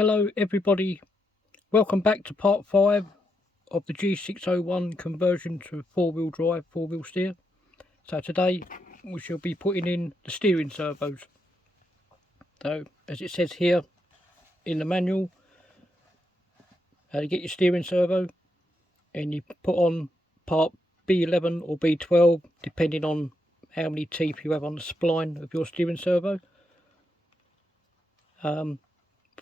Hello everybody, welcome back to part 5 of the G6-01 conversion to four-wheel drive, four-wheel steer. So today we shall be putting in the steering servos. So as it says here in the manual, how to get your steering servo, and you put on part B11 or B12 depending on how many teeth you have on the spline of your steering servo.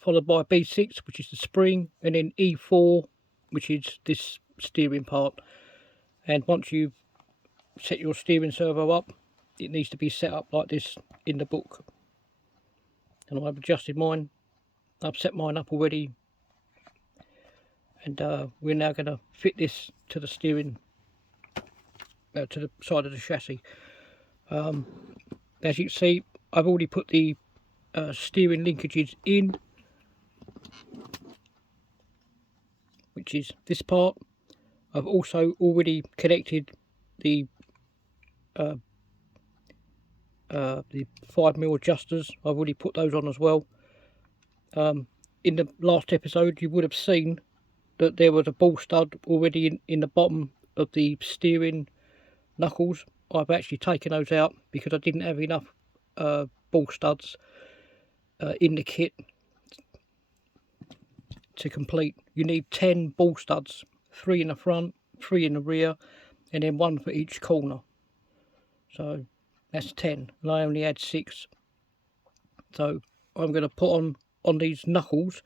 Followed by B6, which is the spring, and then E4, which is this steering part. And once you've set your steering servo up, it needs to be set up like this in the book. And I've adjusted mine, I've set mine up already, and we're now going to fit this to the steering, to the side of the chassis. As you can see, I've already put the steering linkages in, which is this part. I've also already connected the 5mm adjusters. I've already put those on as well. In the last episode you would have seen that there was a ball stud already in the bottom of the steering knuckles. I've actually taken those out because I didn't have enough ball studs in the kit to complete. You need 10 ball studs, 3 in the front, 3 in the rear, and then 1 for each corner. So that's 10, and I only had 6. So I'm going to put on these knuckles,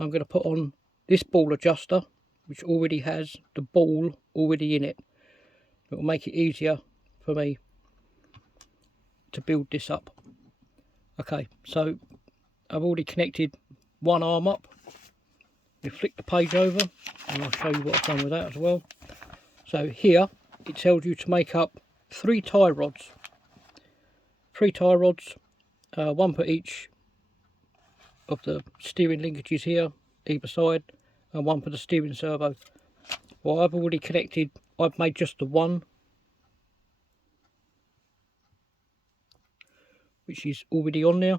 I'm going to put on this ball adjuster, which already has the ball already in it. It will make it easier for me to build this up. Okay, so I've already connected one arm up. You flick the page over and I'll show you what I've done with that as well. So here it tells you to make up 3 tie rods. 3 tie rods, 1 for each of the steering linkages here, either side, and 1 for the steering servo. Well, I've already connected, I've made just the one, which is already on there.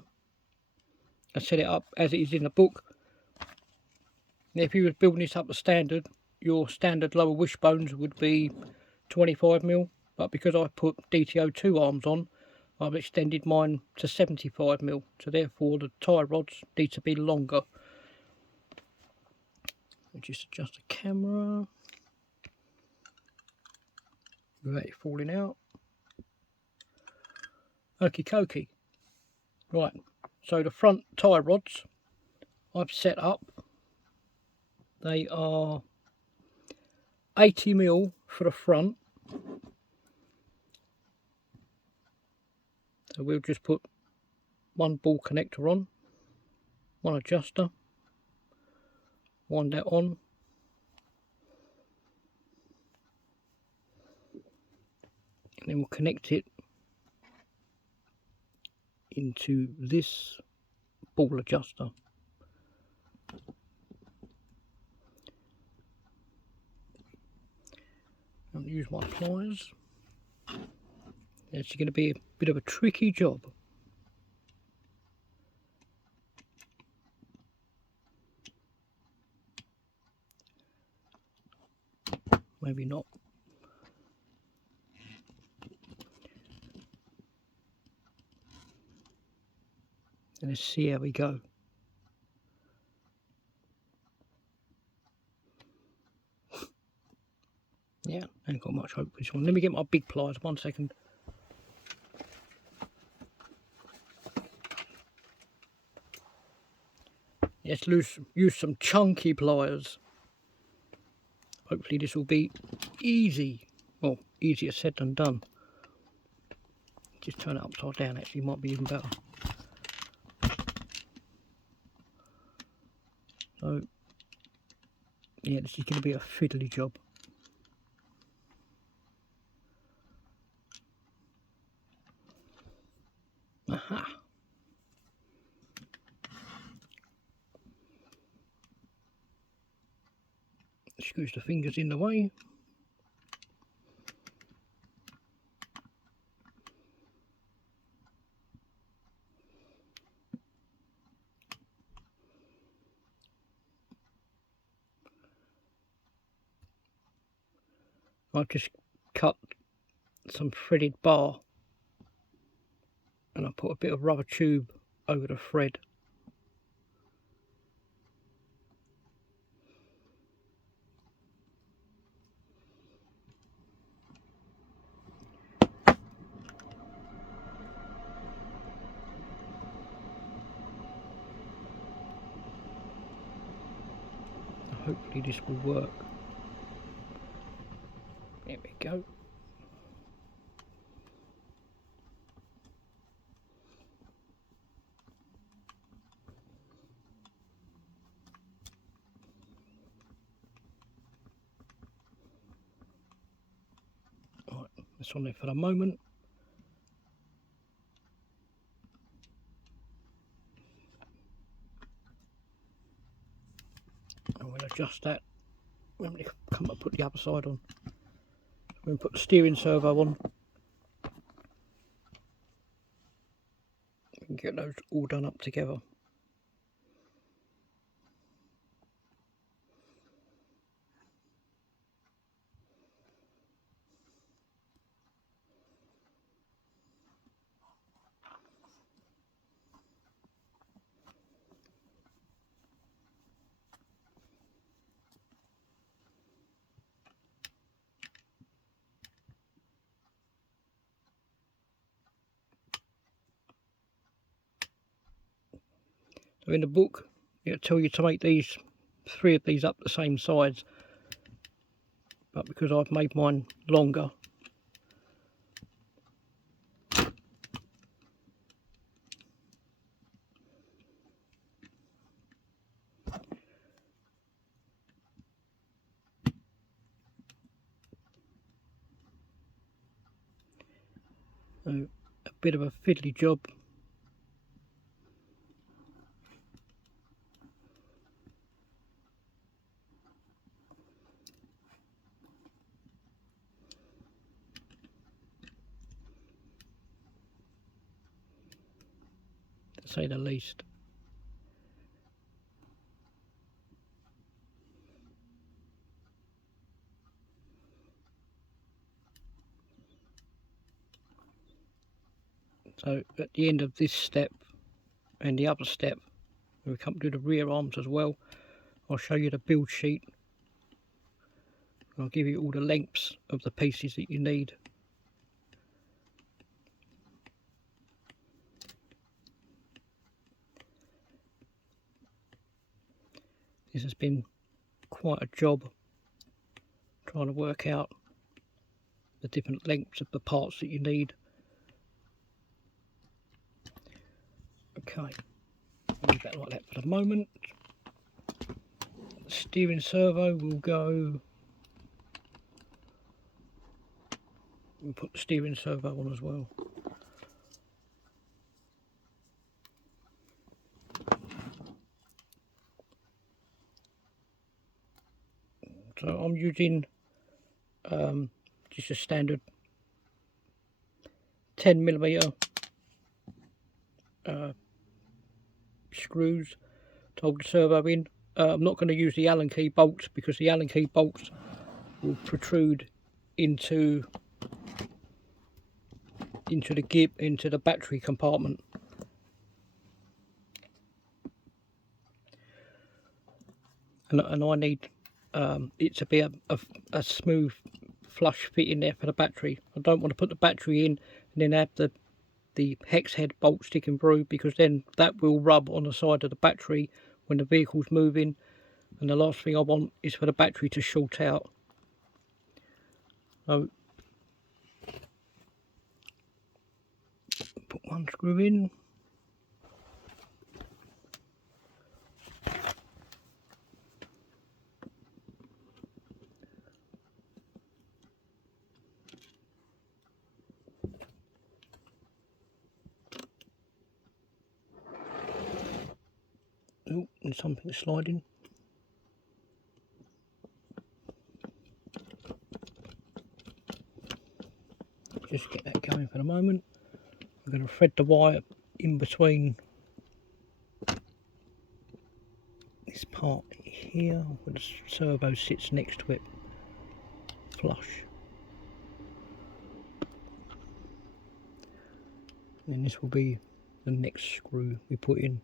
I set it up as it is in the book. Now, if you were building this up to standard, your standard lower wishbones would be 25mm, but because I put DTO2 arms on, I've extended mine to 75mm, so therefore the tie rods need to be longer. I'll just adjust the camera without it falling out. Okie dokie. Right, so the front tie rods I've set up, they are 80mm for the front. So we'll just put 1 ball connector on, 1 adjuster, wind that on, and then we'll connect it into this ball adjuster. I'll use my pliers. It's going to be a bit of a tricky job. Maybe not. And let's see how we go. Yeah, I ain't got much hope for this one. Let me get my big pliers, 1 second. Let's use some chunky pliers. Hopefully this will be easy. Well, easier said than done. Just turn it upside down, actually might be even better. So yeah, this is going to be a fiddly job. Aha. Screws the fingers in the way. I've just cut some threaded bar and I put a bit of rubber tube over the thread. Hopefully this will work. There we go. Right, that's on there for the moment. And we'll adjust that when we come and put the other side on. We'll put the steering servo on. We can get those all done up together. So in the book, it'll tell you to make these 3 of these up the same size, but because I've made mine longer, so a bit of a fiddly job. To say the least. So at the end of this step and the other step, when we come to the rear arms as well, I'll show you the build sheet. I'll give you all the lengths of the pieces that you need. This has been quite a job trying to work out the different lengths of the parts that you need. Okay, leave that like that for the moment. The steering servo will go, and put the steering servo on as well. So I'm using just a standard 10mm screws to hold the servo in. I'm not going to use the Allen key bolts because the Allen key bolts will protrude into the battery compartment. And I need it to be a smooth flush fit in there for the battery. I don't want to put the battery in and then have the hex head bolt sticking through, because then that will rub on the side of the battery when the vehicle's moving, and the last thing I want is for the battery to short out. So put one screw in. Oh, and something sliding. Just get that going for the moment. I'm going to thread the wire in between this part here where the servo sits next to it, flush. And this will be the next screw we put in.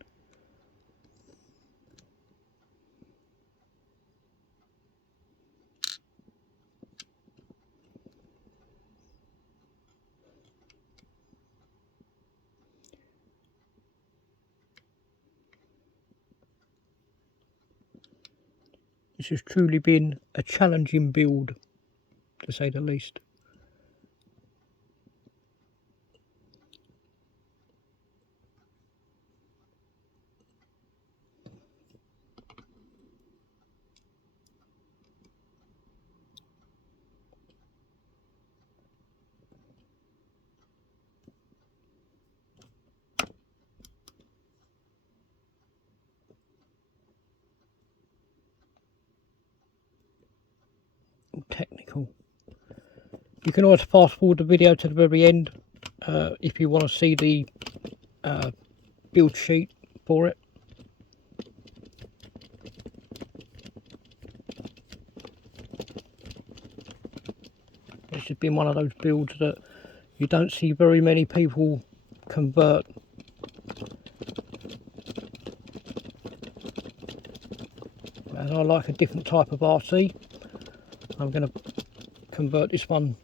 This has truly been a challenging build, to say the least. Technical. You can always fast forward the video to the very end if you want to see the build sheet for it. This has been one of those builds that you don't see very many people convert. As I like a different type of RC, I'm going to convert this one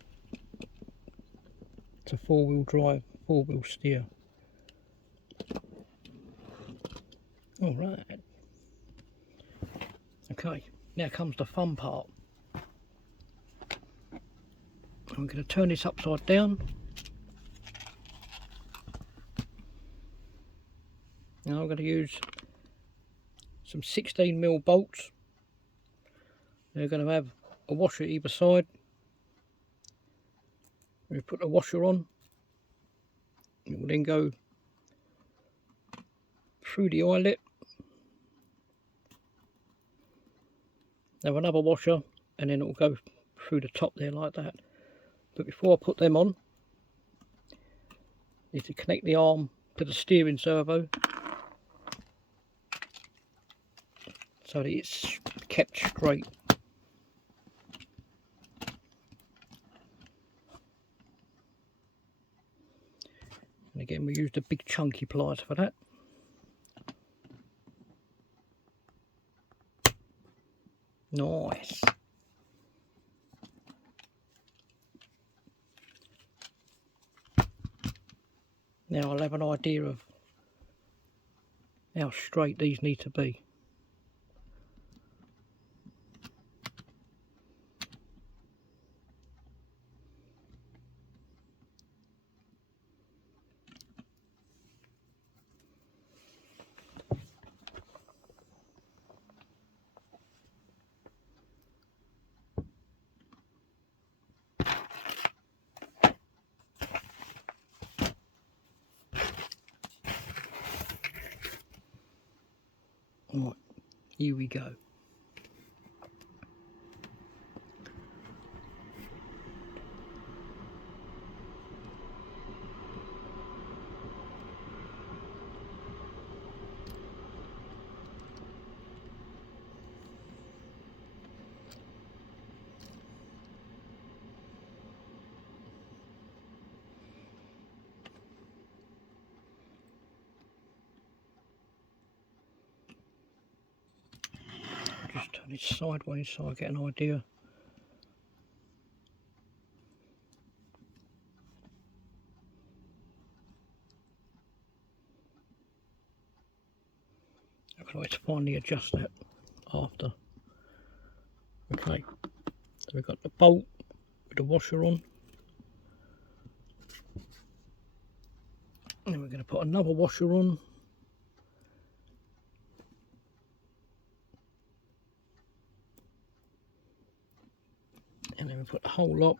to four-wheel drive, four-wheel steer. Alright. Okay, now comes the fun part. I'm going to turn this upside down. Now I'm going to use some 16mm bolts. They're going to have a washer either side. We put the washer on. It will then go through the eyelet. Have another washer, and then it will go through the top there like that. But before I put them on, I need to connect the arm to the steering servo so that it's kept straight. And again, we used the big chunky pliers for that. Nice. Now I'll have an idea of how straight these need to be. Right, here we go. Just turn it sideways so I get an idea. I can always finally adjust that after. Okay, so we've got the bolt with the washer on. And then we're going to put another washer on. And then we put the whole lot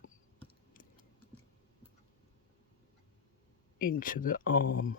into the arm.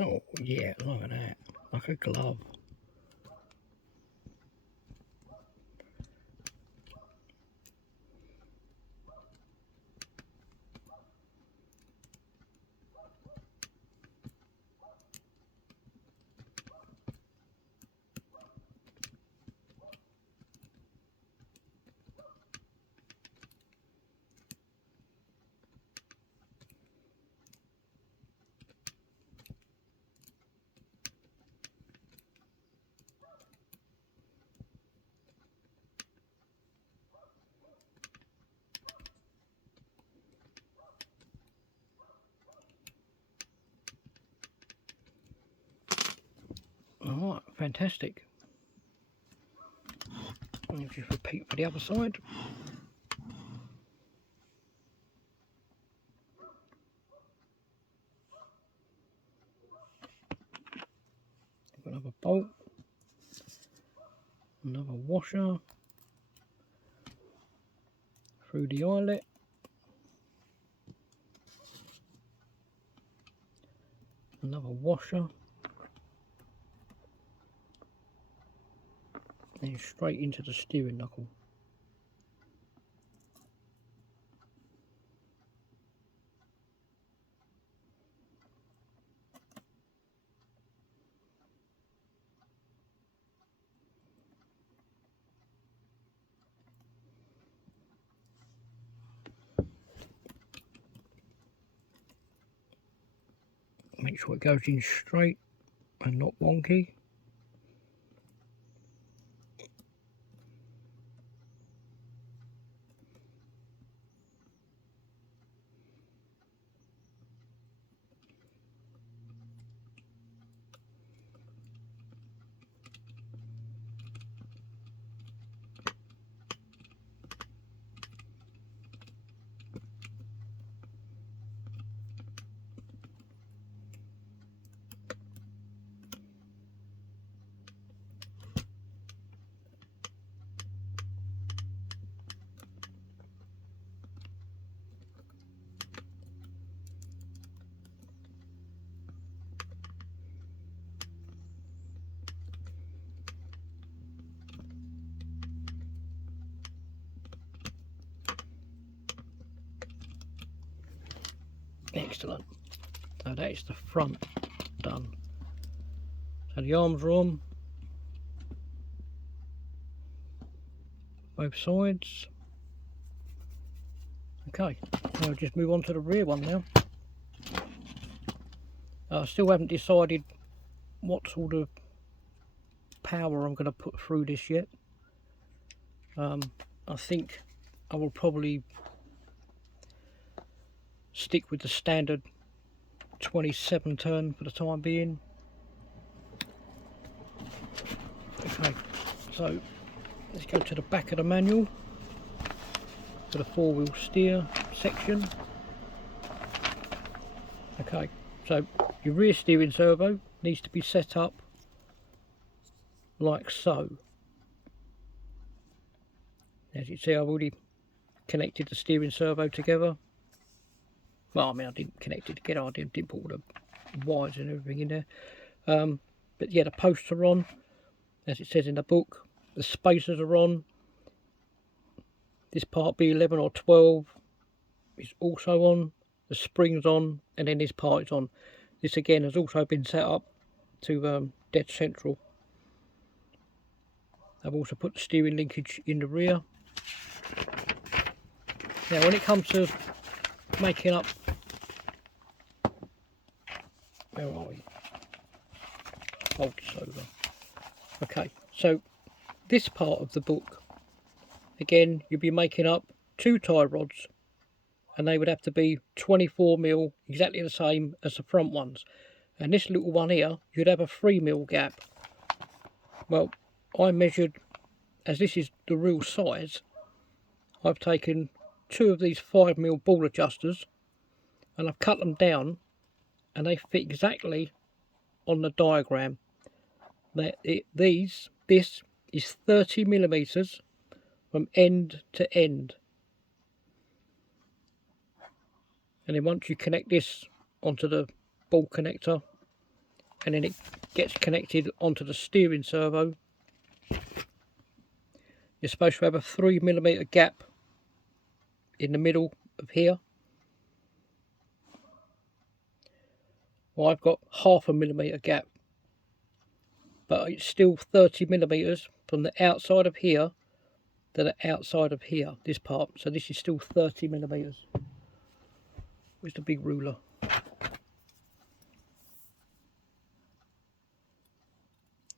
Oh yeah, look at that, like a glove. Alright, fantastic. Let me just repeat for the other side. Another bolt, another washer through the eyelet, another washer, and straight into the steering knuckle. Make sure it goes in straight and not wonky. Excellent. So that is the front done. So the arms are on both sides. Okay, now I'll just move on to the rear one now. I still haven't decided what sort of power I'm going to put through this yet. I think I will probably stick with the standard 27 turn for the time being. Okay, so let's go to the back of the manual for the four-wheel steer section. Okay, so your rear steering servo needs to be set up like so. As you see, I've already connected the steering servo together. Well, I mean, I didn't connect it together, I didn't put all the wires and everything in there. But yeah, the posts are on, as it says in the book. The spacers are on. This part B11 or 12 is also on. The spring's on, and then this part is on. This again has also been set up to dead central. I've also put the steering linkage in the rear. Now when it comes to making up, where are we? Hold this over. Okay, so this part of the book, again, you'll be making up two tie rods, and they would have to be 24mm, exactly the same as the front ones. And this little one here, you'd have a 3mm gap. Well, I measured, as this is the real size, I've taken two of these 5mm ball adjusters and I've cut them down, and they fit exactly on the diagram. This is 30mm from end to end. And then once you connect this onto the ball connector, and then it gets connected onto the steering servo. You're supposed to have a 3mm gap in the middle of here. Well, I've got 0.5mm gap, but it's still 30mm from the outside of here to the outside of here, this part. So this is still 30mm. Where's the big ruler?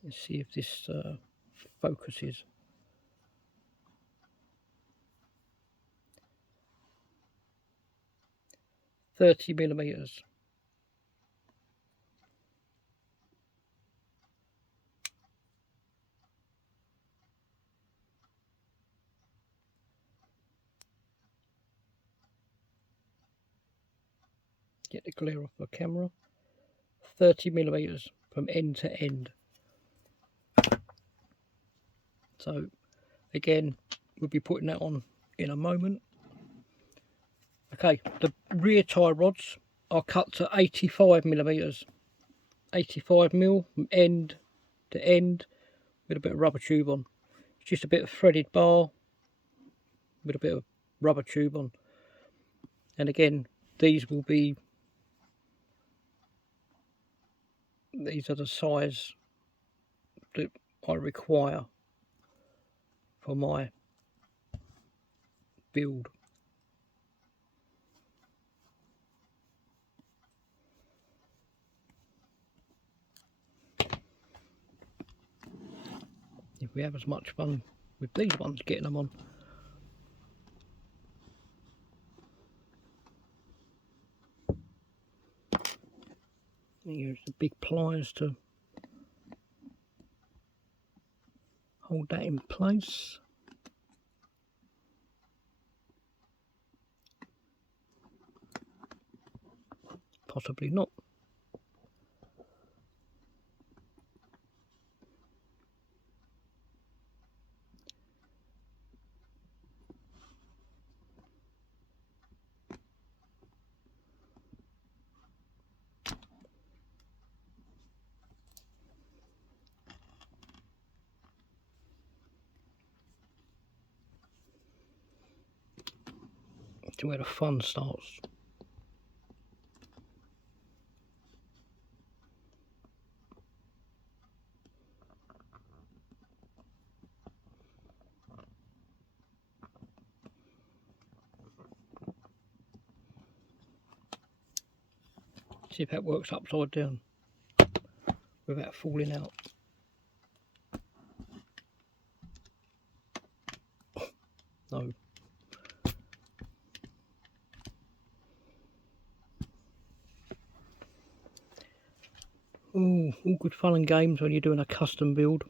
Let's see if this focuses. $30mm. Get the glare off the camera. 30mm from end to end. So again, we'll be putting that on in a moment. Okay, the rear tie rods are cut to 85mm. 85mm from end to end with a bit of rubber tube on. It's just a bit of threaded bar with a bit of rubber tube on. And again, these are the size that I require for my build. If we have as much fun with these ones getting them on. Here's the big pliers to hold that in place. Possibly not. To where the fun starts. See if that works upside down without falling out. No. Ooh, all good fun and games when you're doing a custom build.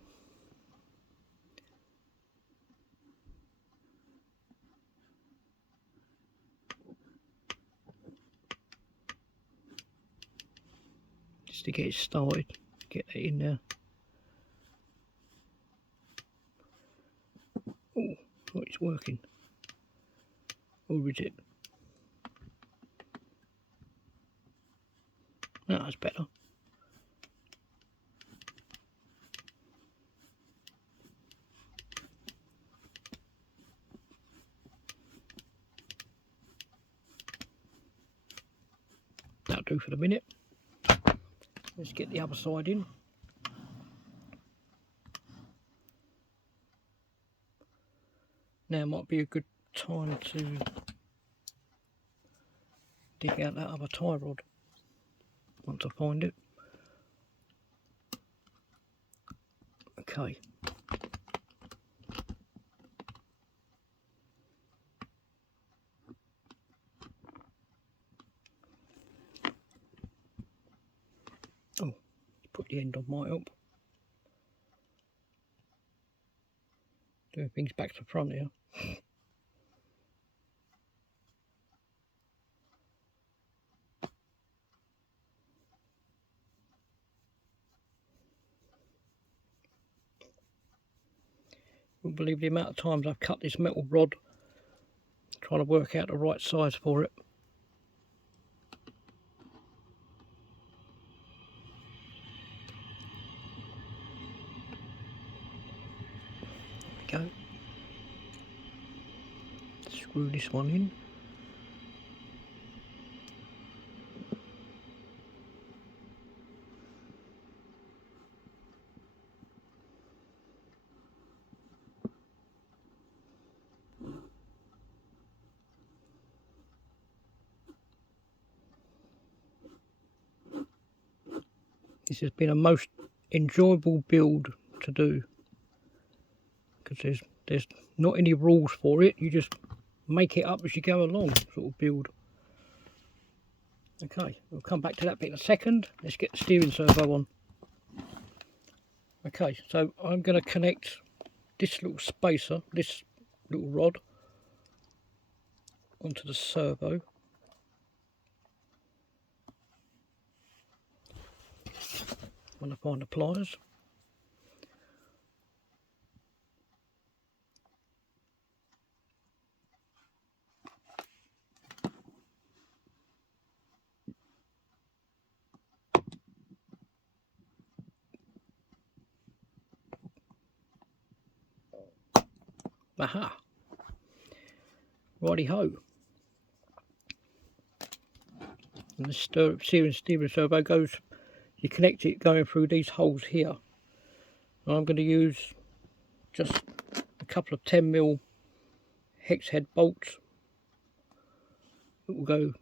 Just to get it started, get that in there. Oh, it's working. Or is it? No, that's better. That'll do for the minute. Let's get the other side in. Now might be a good time to dig out that other tie rod once I find it. Okay. Oh, put the end on my help. Doing things back to front here. Wouldn't believe the amount of times I've cut this metal rod trying to work out the right size for it. screw this one in. This has been a most enjoyable build to do, because there's not any rules for it. You just make it up as you go along, sort of build. Okay, we'll come back to that bit in a second. Let's get the steering servo on. Okay, so I'm going to connect this little spacer, this little rod, onto the servo. When I find the pliers. Aha! Righty ho! And the steering servo goes, you connect it going through these holes here. And I'm going to use just a couple of 10mm hex head bolts. It will go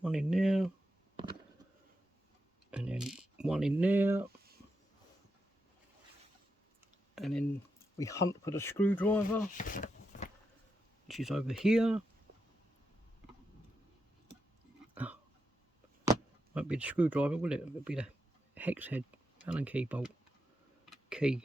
one in there, and then one in there, and then we hunt for the screwdriver, which is over here. Oh, won't be the screwdriver, will it? It'll be the hex head Allen key bolt key.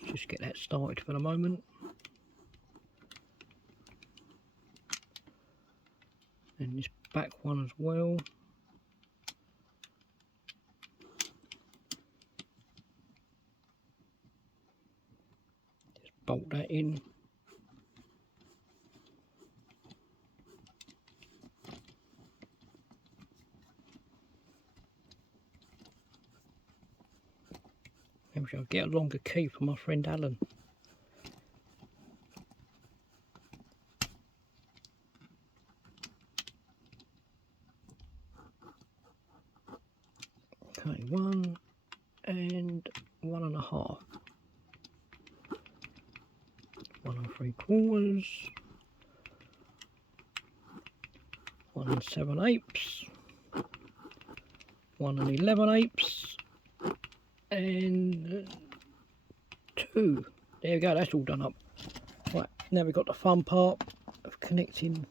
Let's just get that started for the moment. And this back one as well. Just bolt that in. Maybe I'll get a longer key for my friend Alan. Okay, 1 and 1.5. 1 3/4. 1 7/8. 1 11/8. And 2. There we go, that's all done up. Right, now we've got the fun part of connecting.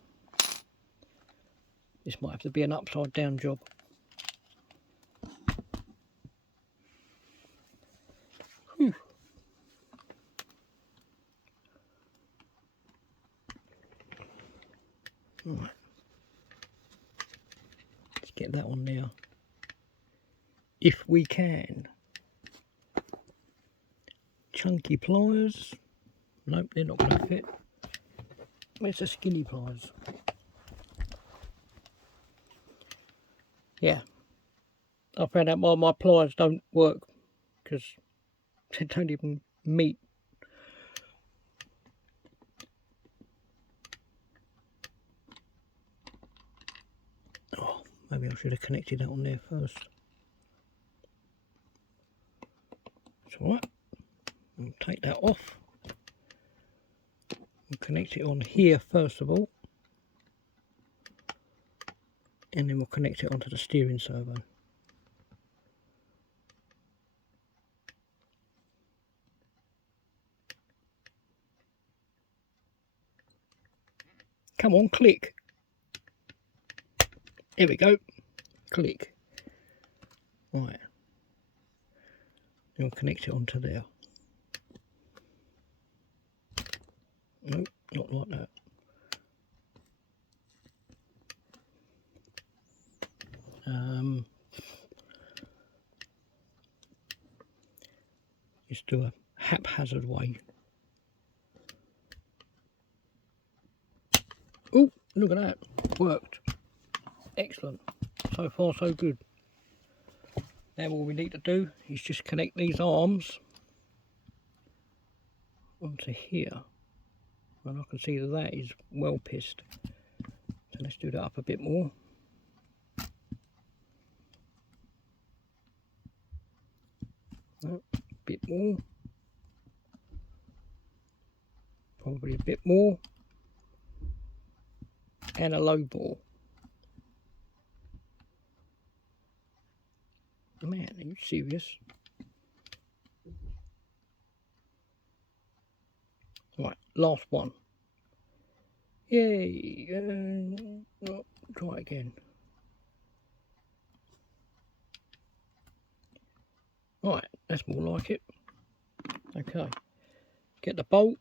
This might have to be an upside down job. Whew. Right. Let's get that on there. If we can. Chunky pliers. Nope, they're not going to fit. Where's the skinny pliers? Yeah. I found out my pliers don't work because they don't even meet. Oh, maybe I should have connected that on there first. It's alright. We'll take that off. We'll connect it on here first of all. And then we'll connect it onto the steering servo. Come on, click. There we go. Click. Right. Then we'll connect it onto there. Nope, not like that. Just do a haphazard way. Oh, look at that. Worked. Excellent. So far so good. Now all we need to do is just connect these arms onto here. And I can see that that is well pissed. So let's do that up a bit more. A bit more. Probably a bit more. And a low ball. Man, are you serious? Right, last one. Yay! Oh, try again. Right, that's more like it. Okay, get the bolt,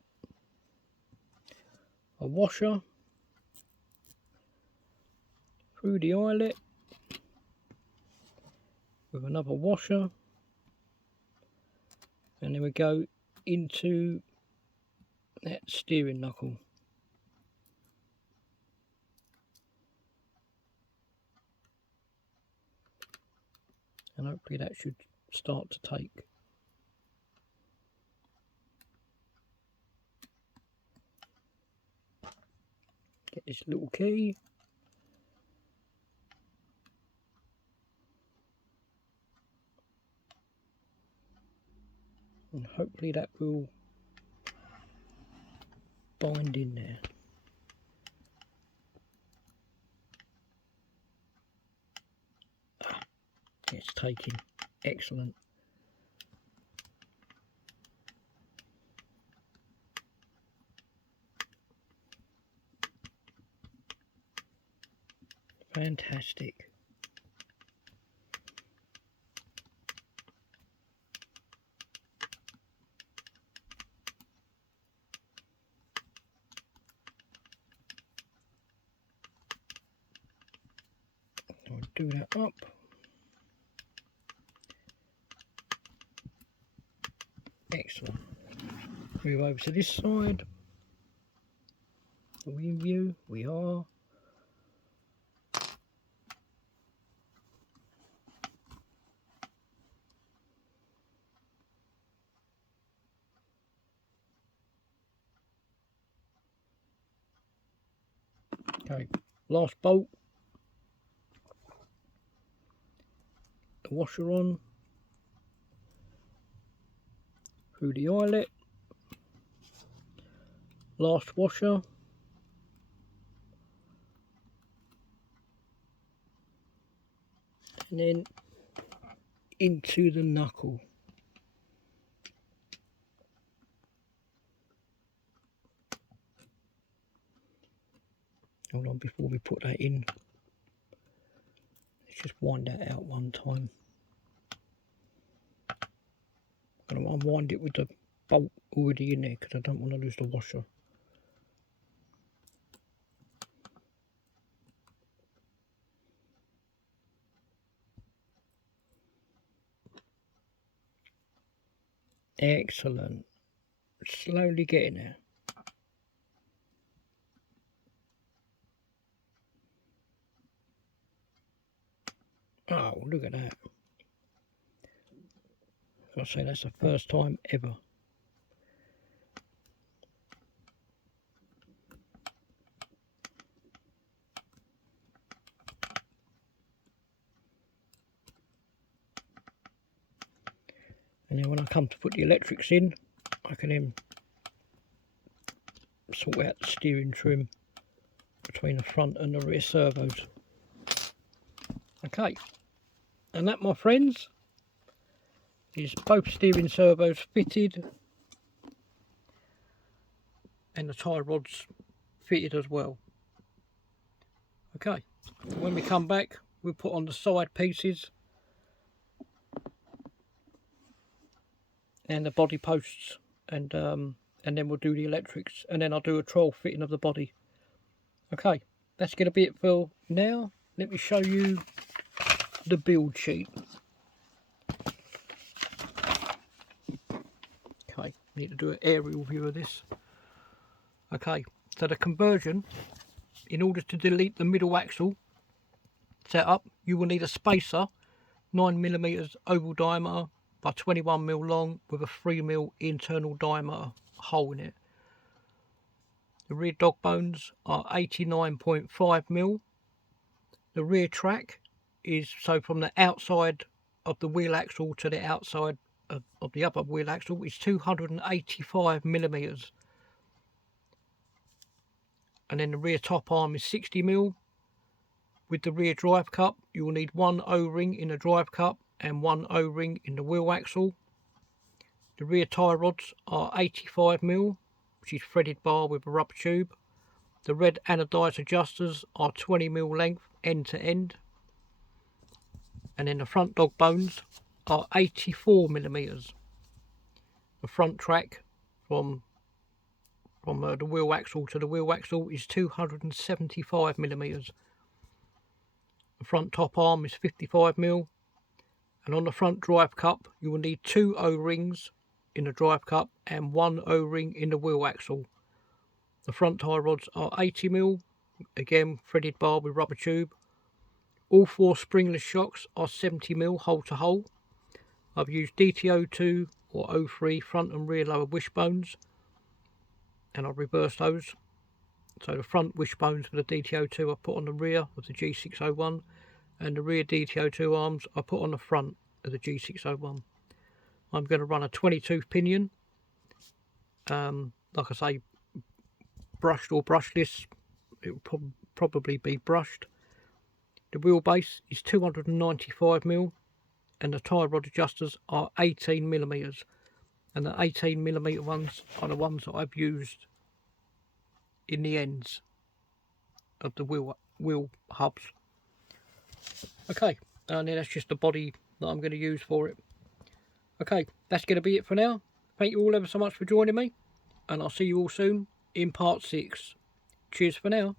a washer, through the eyelet, with another washer, and then we go into that steering knuckle. And hopefully that should start to take. Get this little key. And hopefully that will bind in there. It's taking. Excellent. Fantastic. I'll do that up. Excellent. Move over to this side. Are we in view? We are. Okay, last bolt. The washer on. Through the eyelet. Last washer. And then into the knuckle. Hold on, before we put that in, let's just wind that out one time. I'm going to unwind it with the bolt already in there because I don't want to lose the washer. Excellent. Slowly getting there. Oh, look at that. I say that's the first time ever. And then when I come to put the electrics in, I can then sort out the steering trim between the front and the rear servos. Okay, and that, my friends, is both steering servos fitted and the tie rods fitted as well. Okay, when we come back, we'll put on the side pieces and the body posts, and then we'll do the electrics, and then I'll do a trial fitting of the body. Okay, that's going to be it for now. Let me show you the build sheet. Okay, need to do an aerial view of this. Okay, so the conversion in order to delete the middle axle setup, you will need a spacer 9mm oval diameter by 21mm long with a 3mm internal diameter hole in it. The rear dog bones are 89.5mm. The rear track is, so from the outside of the wheel axle to the outside of the upper wheel axle, is 285mm. And then the rear top arm is 60mm. With the rear drive cup, you will need one O-ring in the drive cup and one O-ring in the wheel axle. The rear tie rods are 85mm, which is threaded bar with a rubber tube. The red anodised adjusters are 20mm length end to end. And then the front dog bones are 84mm. The front track from the wheel axle to the wheel axle is 275mm. The front top arm is 55mm. And on the front drive cup, you will need two O-rings in the drive cup and one O-ring in the wheel axle. The front tie rods are 80mm, again threaded bar with rubber tube. All four springless shocks are 70mm hole to hole. I've used DTO2 or 03 front and rear lower wishbones, and I've reversed those. So the front wishbones for the DTO2 I put on the rear of the G6-01, and the rear DTO2 arms I put on the front of the G6-01. I'm going to run a 22 pinion, like I say, brushed or brushless. It will probably be brushed. The wheelbase is 295mm, and the tie rod adjusters are 18mm, and the 18mm ones are the ones that I've used in the ends of the wheel hubs. Okay, and then that's just the body that I'm going to use for it. Okay, that's going to be it for now. Thank you all ever so much for joining me, and I'll see you all soon in part 6. Cheers for now.